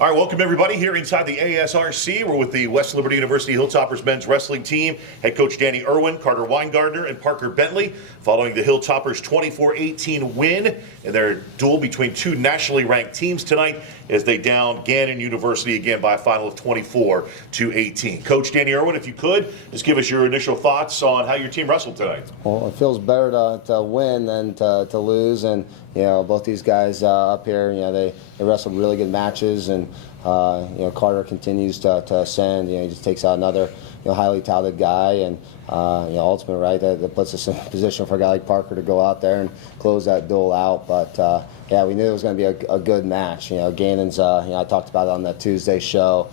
All right, welcome everybody here inside the ASRC. We're with the West Liberty University Hilltoppers men's wrestling team. Head coach Danny Irwin, Carter Weingardner, and Parker Bentley following the Hilltoppers' 24-18 win in their duel between two nationally ranked teams tonight as they down Gannon University again by a final of 24-18. Coach Danny Irwin, if you could, just give us your initial thoughts on how your team wrestled tonight. Well, it feels better to win than to lose, and both these guys up here, they wrestled really good matches, and Carter continues to ascend. He just takes out another highly touted guy, and ultimately, right, that puts us in a position for a guy like Parker to go out there and close that duel out. But we knew it was going to be a good match. Gannon's, I talked about it on that Tuesday show.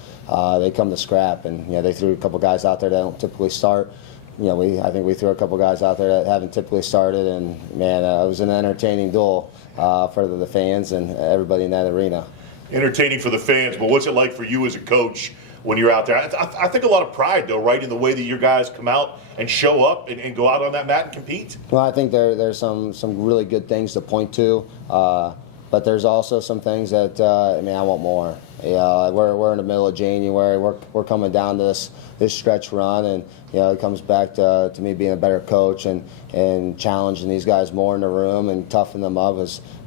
They come to scrap, and they threw a couple guys out there that don't typically start. I think we threw a couple guys out there that haven't typically started, and man, it was an entertaining duel for the fans and everybody in that arena. Entertaining for the fans, but what's it like for you as a coach when you're out there? I think a lot of pride, though, right, in the way that your guys come out and show up and go out on that mat and compete. Well, I think there's some really good things to point to, but there's also some things that I want more. We're in the middle of January. We're coming down to this stretch run, and it comes back to me being a better coach and challenging these guys more in the room and toughening them up.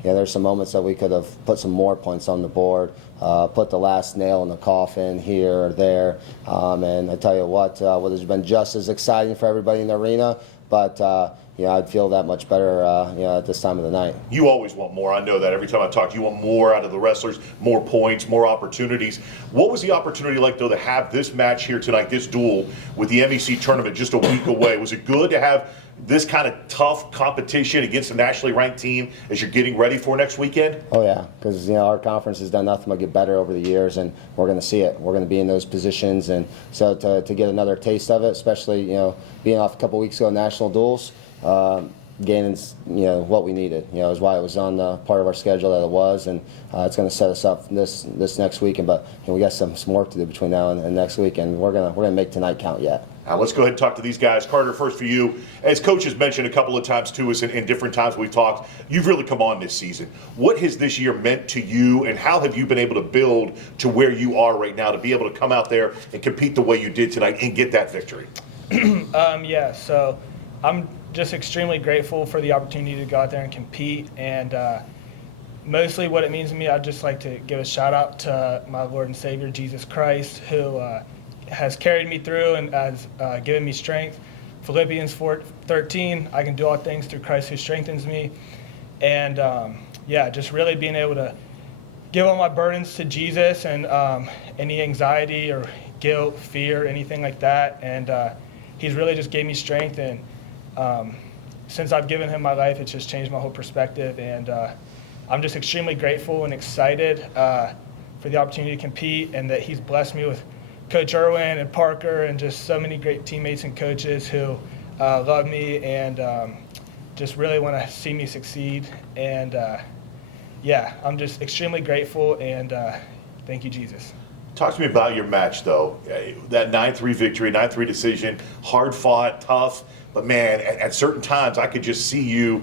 There's some moments that we could have put some more points on the board, put the last nail in the coffin here or there, and I tell you what has been just as exciting for everybody in the arena, but I'd feel that much better at this time of the night. You always want more. I know that. Every time I talk, you want more out of the wrestlers, more points, more opportunities. What was the opportunity like, though, to have this match here tonight, this duel with the MEC tournament just a week away? Was it good to have this kind of tough competition against a nationally ranked team as you're getting ready for next weekend? Oh, yeah, because our conference has done nothing but get better over the years, and we're going to see it. We're going to be in those positions, and so to get another taste of it, especially being off a couple weeks ago in national duels, Gannon's what we needed. Is why it was on the part of our schedule that it was, and it's going to set us up this next weekend. But we got some work to do between now and next week, and we're gonna make tonight count yet. Let's go ahead and talk to these guys. Carter, first for you. As Coach has mentioned a couple of times to us in different times we've talked, you've really come on this season. What has this year meant to you, and how have you been able to build to where you are right now to be able to come out there and compete the way you did tonight and get that victory? So I'm just extremely grateful for the opportunity to go out there and compete, and mostly what it means to me, I'd just like to give a shout out to my Lord and Savior Jesus Christ, who has carried me through and has given me strength. Philippians 4:13, I can do all things through Christ who strengthens me. And just really being able to give all my burdens to Jesus, and any anxiety or guilt, fear, anything like that. And he's really just gave me strength, and since I've given him my life, it's just changed my whole perspective. And I'm just extremely grateful and excited for the opportunity to compete, and that he's blessed me with Coach Irwin and Parker and just so many great teammates and coaches who love me and just really want to see me succeed. And I'm just extremely grateful, and thank you, Jesus. Talk to me about your match, though. That 9-3 victory, 9-3 decision, hard fought, tough. But, man, at certain times I could just see you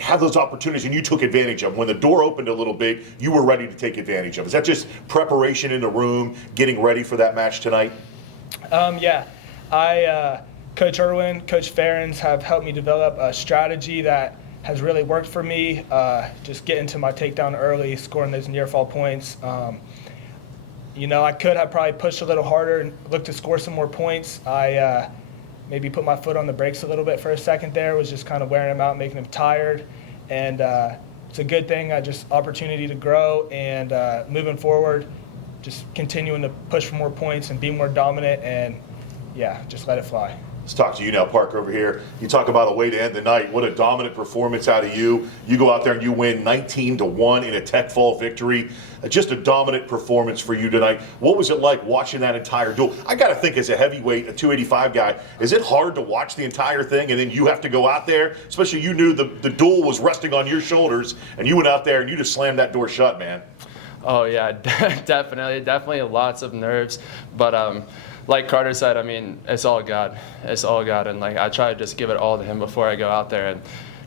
have those opportunities, and you took advantage of them. When the door opened a little bit, you were ready to take advantage of it. Is that just preparation in the room, getting ready for that match tonight? Coach Irwin, Coach Ferens have helped me develop a strategy that has really worked for me. Just getting to my takedown early, scoring those near fall points. I could have probably pushed a little harder and looked to score some more points. I maybe put my foot on the brakes a little bit for a second there, was just kind of wearing him out, making him tired. And it's a good thing, just opportunity to grow, and moving forward, just continuing to push for more points and be more dominant, and just let it fly. Let's talk to you now, Parker, over here. You talk about a way to end the night. What a dominant performance out of you. You go out there and you win 19-1 in a Tech Fall victory. Just a dominant performance for you tonight. What was it like watching that entire duel? I got to think, as a heavyweight, a 285 guy, is it hard to watch the entire thing and then you have to go out there? Especially you knew the duel was resting on your shoulders, and you went out there and you just slammed that door shut, man. Oh, yeah, definitely lots of nerves. But like Carter said, I mean, it's all God. It's all God. And, I try to just give it all to him before I go out there. And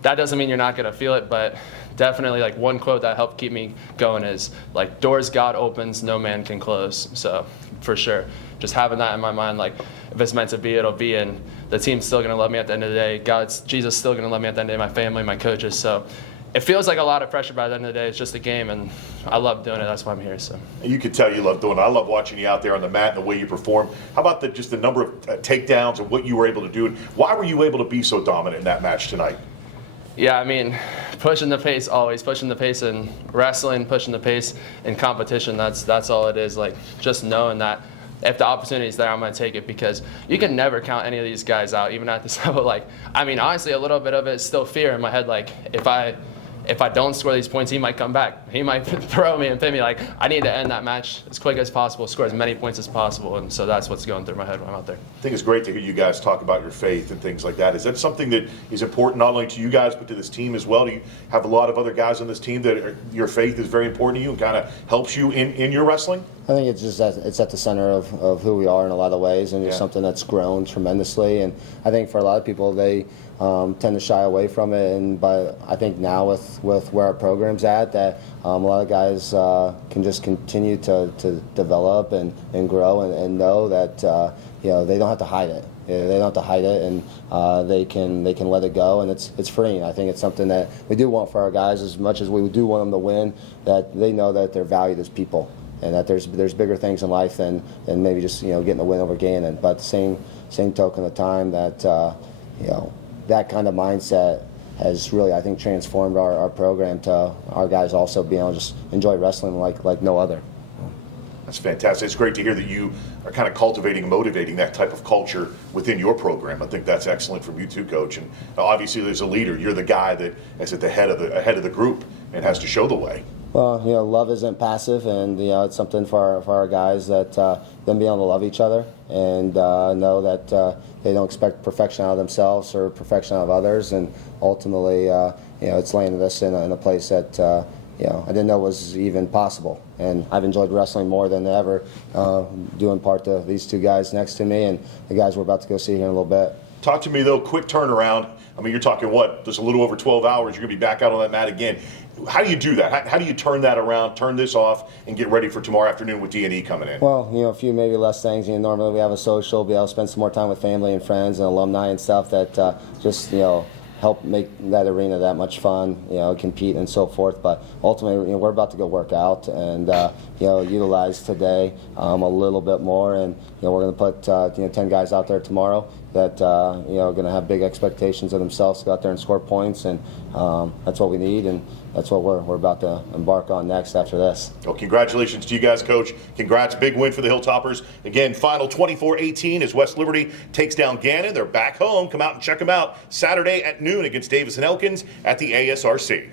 that doesn't mean you're not going to feel it, but definitely like one quote that helped keep me going is like, doors God opens, no man can close. So for sure, just having that in my mind, like if it's meant to be, it'll be, and the team's still gonna love me at the end of the day. Jesus still gonna love me at the end of the day, my family, my coaches. So it feels like a lot of pressure, by the end of the day. It's just a game, and I love doing it. That's why I'm here. So You can tell you love doing it. I love watching you out there on the mat and the way you perform. How about just the number of takedowns and what you were able to do? And why were you able to be so dominant in that match tonight? yeah, I mean, pushing the pace, always pushing the pace in wrestling, pushing the pace in competition. That's all it is. Like just knowing that if the opportunity is there, I'm going to take it, because you can never count any of these guys out, even at this level. Like, I mean, honestly, a little bit of it is still fear in my head. Like, if I don't score these points, he might come back. He might throw me and pin me. Like, I need to end that match as quick as possible, score as many points as possible. And so that's what's going through my head when I'm out there. I think it's great to hear you guys talk about your faith and things like that. Is that something that is important not only to you guys but to this team as well? Do you have a lot of other guys on this team that your faith is very important to you and kind of helps you in your wrestling? I think it's just that it's at the center of who we are in a lot of ways, and it's Yeah. something that's grown tremendously. And I think for a lot of people, they tend to shy away from it. But I think now with where our program's at, that a lot of guys can just continue to develop and grow and know that they don't have to hide it. They don't have to hide it, and they can let it go, and it's freeing. I think it's something that we do want for our guys as much as we do want them to win. That they know that they're valued as people, and that there's bigger things in life than maybe just getting a win over Gannon. But at the same token of time, that that kind of mindset has really, I think, transformed our program to our guys also being able to just enjoy wrestling like no other. That's fantastic. It's great to hear that you are kind of cultivating and motivating that type of culture within your program. I think that's excellent from you too, Coach. And obviously, as a leader, you're the guy that is at the head of the group and has to show the way. Well, love isn't passive, and it's something for our guys that them being able to love each other and know that they don't expect perfection out of themselves or perfection out of others, and ultimately, it's landed us in a place that I didn't know was even possible. And I've enjoyed wrestling more than ever, doing part to these two guys next to me and the guys we're about to go see here in a little bit. Talk to me, though, quick turnaround. I mean, you're talking, just a little over 12 hours. You're going to be back out on that mat again. How do you do that? How do you turn that around, turn this off, and get ready for tomorrow afternoon with D&E coming in? Well, a few maybe less things. Normally we have a social, be able to spend some more time with family and friends and alumni and stuff that just, help make that arena that much fun, compete and so forth. But ultimately, we're about to go work out and, utilize today a little bit more. And, we're going to put, 10 guys out there tomorrow that, are going to have big expectations of themselves to go out there and score points. And that's what we need. And that's what we're about to embark on next after this. Well, congratulations to you guys, Coach. Congrats. Big win for the Hilltoppers. Again, final 24-18 as West Liberty takes down Gannon. They're back home. Come out and check them out Saturday at noon against Davis and Elkins at the ASRC.